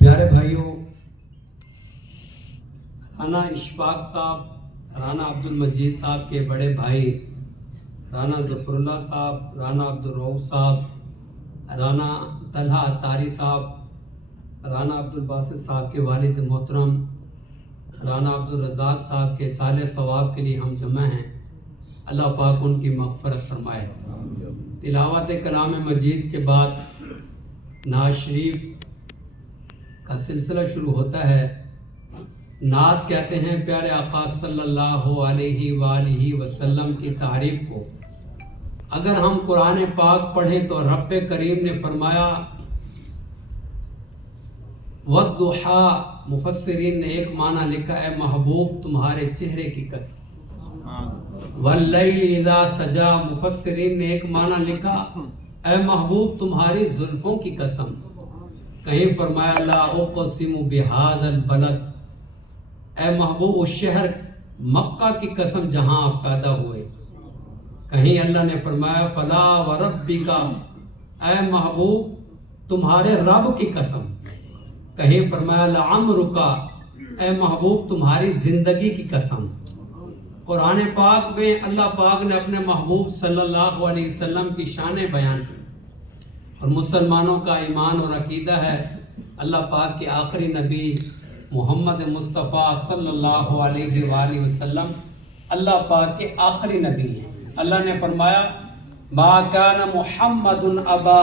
प्यारे भाइयों, राना इशफाक साहब, राना अब्दुल मजीद साहब के बड़े भाई राना ज़फ़रुल्लाह साहब, राना अब्दुल रऊफ़ साहब, राना तलहा अत्तारी साहब, राना अब्दुल बासित साहब के वालिद मोहतरम राना अब्दुल रज़ाक साहब के साले सवाब के लिए हम जमा हैं। अल्लाह पाक उनकी मग़फ़िरत फरमाए। تلاوت کلام مجید کے بعد نعت شریف کا سلسلہ شروع ہوتا ہے۔ نعت کہتے ہیں پیارے آقا صلی اللہ علیہ وآلہ وسلم کی تعریف کو۔ اگر ہم قرآن پاک پڑھیں تو رب کریم نے فرمایا والضحیٰ، مفسرین نے ایک معنی لکھا اے محبوب تمہارے چہرے کی قسم، واللیل اذا سجا، مفسرین نے ایک معنی لکھا اے محبوب تمہاری زلفوں کی قسم۔ کہیں فرمایا لا اقسم بہذا البلد، اے محبوب اس شہر مکہ کی قسم جہاں آپ پیدا ہوئے۔ کہیں اللہ نے فرمایا فلا وربک، اے محبوب تمہارے رب کی قسم۔ کہیں فرمایا لعمرک، اے محبوب تمہاری زندگی کی قسم۔ قرآن پاک میں اللہ پاک نے اپنے محبوب صلی اللہ علیہ وسلم کی شانیں بیان کی، اور مسلمانوں کا ایمان اور عقیدہ ہے اللہ پاک کے آخری نبی محمد مصطفیٰ صلی اللہ علیہ وآلہ وسلم اللہ پاک کے آخری نبی ہیں۔ اللہ نے فرمایا ما کان محمد ابا